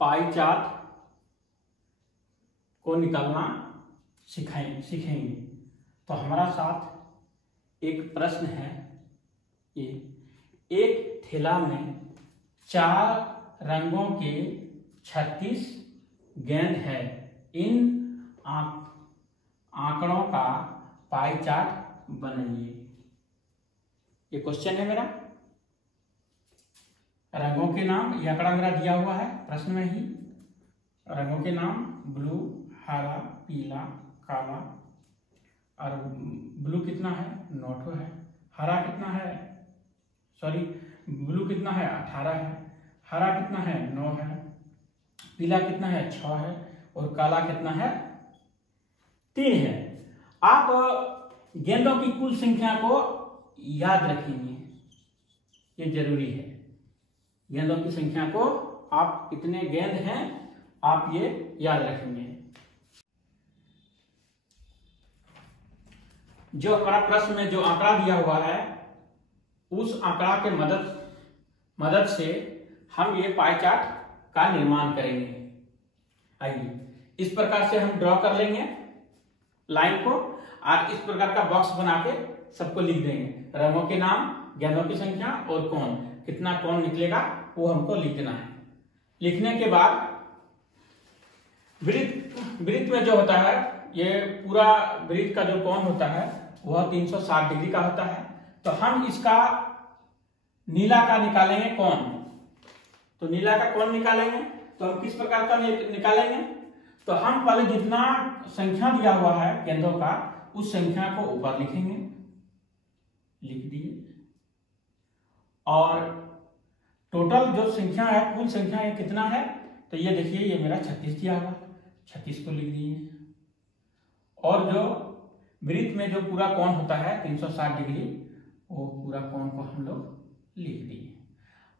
Pie chart को निकालना सीखेंगे। तो हमारा साथ एक प्रश्न है, ये एक थैला में 4 रंगों के 36 गेंद है, इन आंकड़ों का पाई चार्ट बनाइए। ये क्वेश्चन है मेरा। रंगों के नाम, ये आंकड़ा मेरा दिया हुआ है प्रश्न में ही। रंगों के नाम ब्लू, हरा, पीला, काला। और ब्लू कितना है? 9 है। हरा कितना है? सॉरी, ब्लू कितना है? 18 है। हरा कितना है? 9 है। पीला कितना है? 6 है। और काला कितना है? 3 है। आप गेंदों की कुल संख्या को याद रखेंगे, ये जरूरी है। गेंदों की संख्या को आप कितने गेंद हैं आप ये याद रखेंगे। जो हमारा प्रश्न में जो आंकड़ा दिया हुआ है, उस आंकड़ा के मदद से हम ये पाई चार्ट का निर्माण करेंगे। आइए इस प्रकार से हम ड्रॉ कर लेंगे लाइन को, और इस प्रकार का बॉक्स बना के सबको लिख देंगे। रंगों के नाम, गेंदों की संख्या और कोण, कितना कोण निकलेगा वो हमको लिख देना है। लिखने के बाद वृत्त में जो होता है, ये पूरा वृत्त का जो कोण होता है वह 360 डिग्री का होता है। तो हम इसका नीला का निकालेंगे कोण। तो नीला का कोण निकालेंगे तो हम किस प्रकार का निकालेंगे? तो हम पहले जितना संख्या दिया हुआ है गेंदों का, उस संख्या को ऊपर लिखेंगे, लिख दिए। और टोटल जो संख्या है, कुल संख्या ये कितना है? तो ये देखिए, ये मेरा 36 दिया हुआ, 36 को लिख दिए। और जो वृत्त में जो पूरा कोण होता है 360 डिग्री, वो पूरा कोण को हम लोग लिख दिए।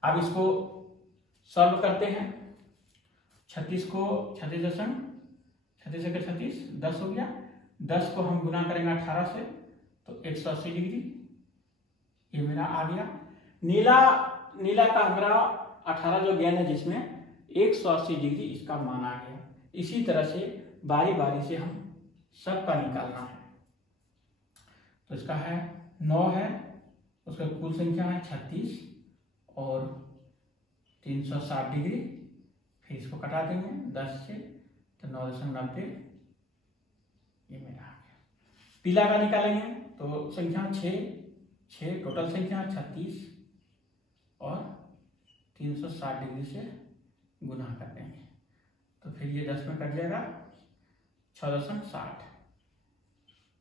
अब इसको सॉल्व करते हैं। 36 को 36 के 36 10 हो गया। 10 को हम गुना करेंगे 18 से, तो 180 डिग्री ये मेरा आ गया। नीला का हमारा 18 जो गेंद है, जिसमें 180 डिग्री इसका मान आ गया। इसी तरह से बारी बारी से हम सबका निकालना है। तो इसका है 9 है, उसका कुल संख्या है 36 और 360 डिग्री। फिर इसको कटा देंगे 10 से, तो 9.90 ये मेरा आ गया। पीला का निकालेंगे तो संख्या 6 टोटल संख्या 36 और 360 डिग्री से गुना कर देंगे, तो फिर ये 10 में कट जाएगा 6.60,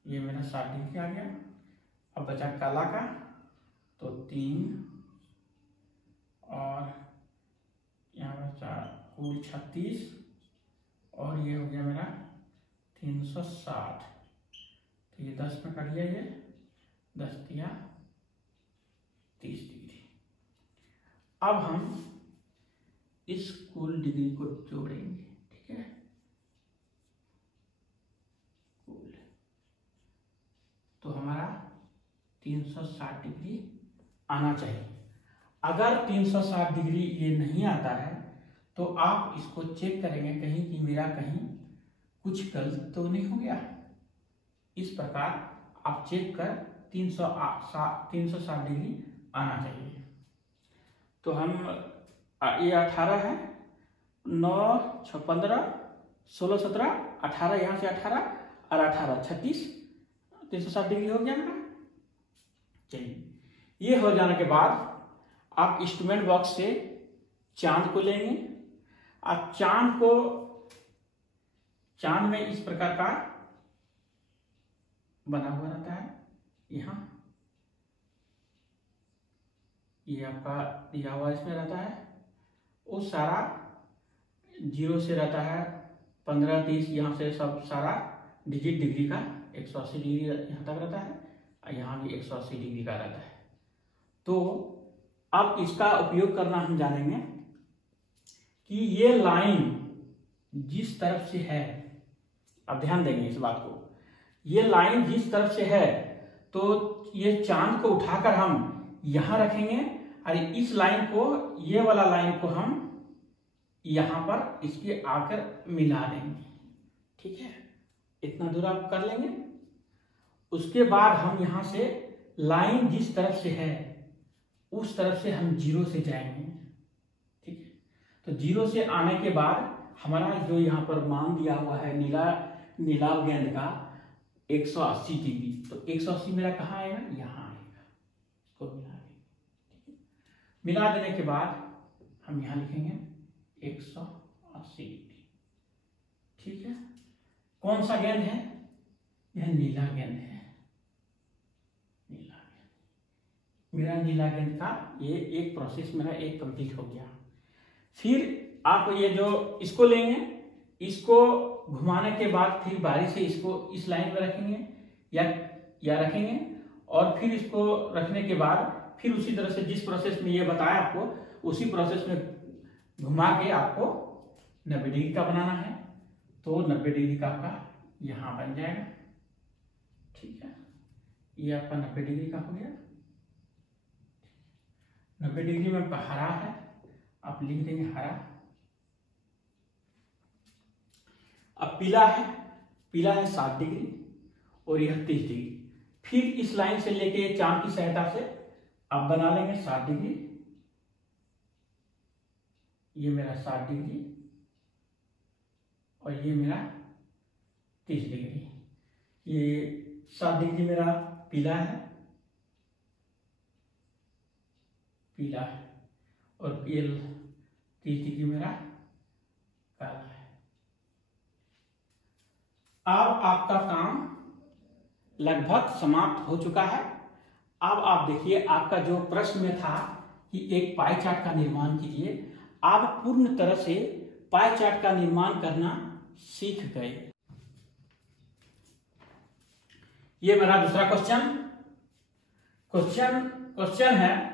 ये मेरा 60 डिग्री आ गया। अब बचा काला का, तो 3 और यहाँ बचा कुल 36 और ये हो गया मेरा 360, तो ये 10 में कट गया, ये 10 दिया 30 डिग्री। अब हम इस कुल डिग्री को जोड़ेंगे, ठीक है। कुल तो हमारा 360 डिग्री आना चाहिए। अगर 360 डिग्री ये नहीं आता है तो आप इसको चेक करेंगे कहीं कि मेरा कहीं कुछ गलत तो नहीं हो गया। इस प्रकार आप चेक कर 360 डिग्री आना चाहिए। तो हम ये 18 है, 9 6 15 16 17 18, यहाँ से 18 और 18 36, 360 डिग्री हो गया मेरा। चलिए, ये हो जाने के बाद आप इंस्ट्रूमेंट बॉक्स से चांद को लेंगे। आप चांद में इस प्रकार का बना हुआ रहता है। यहाँ ये आपका दिया हुआ इसमें रहता है, वो सारा 0 से रहता है 15 30, यहाँ से सब सारा डिजिट डिग्री का 180 डिग्री यहाँ तक रहता है, और यहाँ भी 180 डिग्री का रहता है। तो अब इसका उपयोग करना हम जानेंगे कि ये लाइन जिस तरफ से है, अब ध्यान देंगे इस बात को, ये लाइन जिस तरफ से है तो ये चांद को उठाकर हम यहाँ रखेंगे और इस लाइन को, ये वाला लाइन को हम यहां पर इसके आकर मिला देंगे। ठीक है, इतना दूर आप कर लेंगे। उसके बाद हम यहां से लाइन जिस तरफ से है उस तरफ से हम 0 से जाएंगे। ठीक है, तो 0 से आने के बाद हमारा जो यहाँ पर मान दिया हुआ है नीला गेंद का 180 डिग्री, तो 180 मेरा कहाँ आएगा, यहाँ आएगा। इसको मिला देंगे। मिला देने के बाद हम यहाँ लिखेंगे 180 डिग्री। ठीक है, कौन सा गेंद है, यह नीला गेंद है। नीला गेंद, मेरा नीला गेंद का ये एक प्रोसेस मेरा एक कंप्लीट हो गया। फिर आप ये जो इसको लेंगे, इसको घुमाने के बाद फिर बारी से इसको इस लाइन में रखेंगे या रखेंगे, और फिर इसको रखने के बाद फिर उसी तरह से जिस प्रोसेस में ये बताया आपको उसी प्रोसेस में घुमा के आपको 90 डिग्री का बनाना है। तो 90 डिग्री का आपका यहाँ बन जाएगा। ठीक है, ये आपका 90 डिग्री का हो गया। 90 डिग्री में आपका हरा है, आप लिख देंगे हरा। अब पीला है, पीला है 60 डिग्री और यह 30 डिग्री। फिर इस लाइन से लेके चांद की सहायता से आप बना लेंगे 60 डिग्री। ये मेरा 60 डिग्री और ये मेरा 30 डिग्री। ये 60 डिग्री मेरा पीला है, पीला है, और ये 30 डिग्री मेरा काला है। अब आपका काम लगभग समाप्त हो चुका है। अब आप देखिए, आपका जो प्रश्न में था कि एक पाई चार्ट का निर्माण कीजिए, आप पूर्ण तरह से पाई चार्ट का निर्माण करना सीख गए। ये मेरा दूसरा क्वेश्चन है,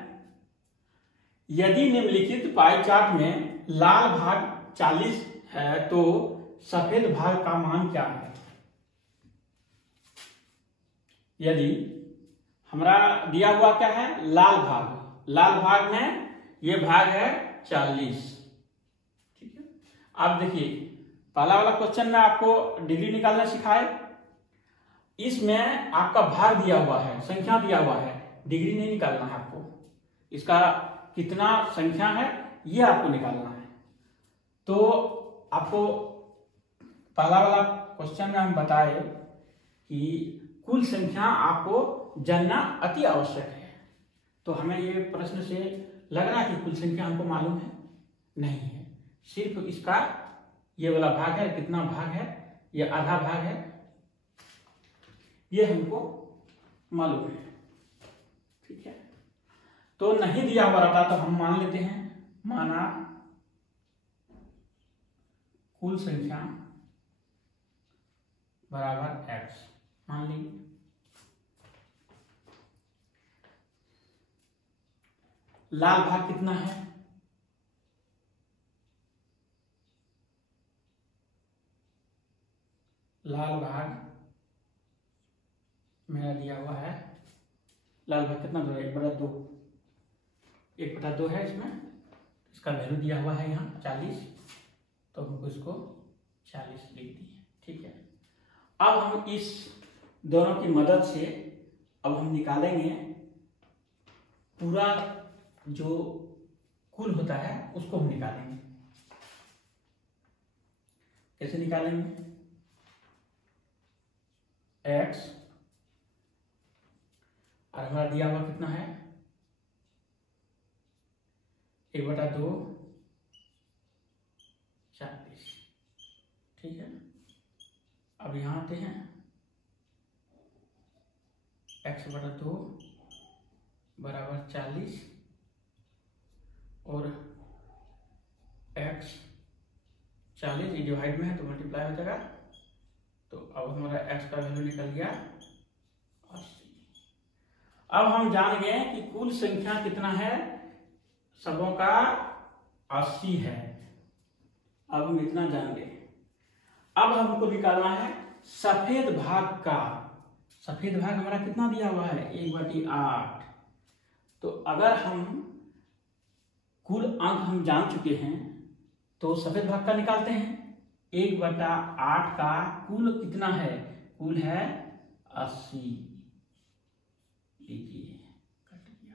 यदि निम्नलिखित पाई चार्ट में लाल भाग 40 है तो सफेद भाग का मान क्या है। यदि हमारा दिया हुआ क्या है, लाल भाग में ये भाग है 40। ठीक है, आप देखिए पहला वाला क्वेश्चन में आपको डिग्री निकालना सिखाए, इसमें आपका भाग दिया हुआ है, संख्या दिया हुआ है, डिग्री नहीं निकालना है आपको। इसका कितना संख्या है ये आपको निकालना है। तो आपको पहला वाला क्वेश्चन में हम बताए कि कुल संख्या आपको जानना अति आवश्यक है। तो हमें ये प्रश्न से लग रहा है कि कुल संख्या हमको मालूम है, नहीं है, सिर्फ इसका ये वाला भाग है, कितना भाग है, ये आधा भाग है, ये हमको मालूम है। ठीक है, तो नहीं दिया हुआ रहता तो हम मान लेते हैं, माना कुल संख्या बराबर x मान लीजिए। लाल भाग कितना है, लाल भाग मेरा दिया हुआ है, लाल भाग कितना दो है, 1/2, 1/2 है इसमें। इसका वैल्यू दिया हुआ है यहाँ 40, तो हमको इसको 40 लिख दिए। ठीक है, अब हम इस दोनों की मदद से अब हम निकालेंगे पूरा जो कुल होता है उसको हम निकालेंगे। कैसे निकालेंगे, x और हमारा दिया हुआ कितना है 1/2 40। ठीक है, अब यहां आते हैं, x/2 बराबर 40 और x 40 ये डिवाइड में है तो मल्टीप्लाई हो जाएगा। तो अब हमारा x का वैल्यू निकल गया 80। अब हम जान गए कि कुल संख्या कितना है, सबों का 80 है। अब हम इतना जान गए। अब हमको निकालना है सफेद भाग का। सफेद भाग हमारा कितना दिया हुआ है 1/8। तो अगर हम कुल अंक हम जान चुके हैं तो सफेद भाग का निकालते हैं। 1/8 का कुल कितना है? कुल है 80। लीजिए कट गया,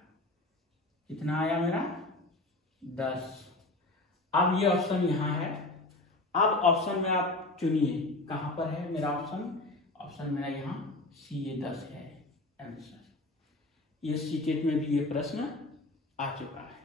कितना आया मेरा? 10। अब ये ऑप्शन यहाँ है। अब ऑप्शन में आप चुनिए कहाँ पर है मेरा ऑप्शन। ऑप्शन मेरा यहाँ सी, ये 10 है आंसर। ये सीटेट में भी ये प्रश्न आ चुका है।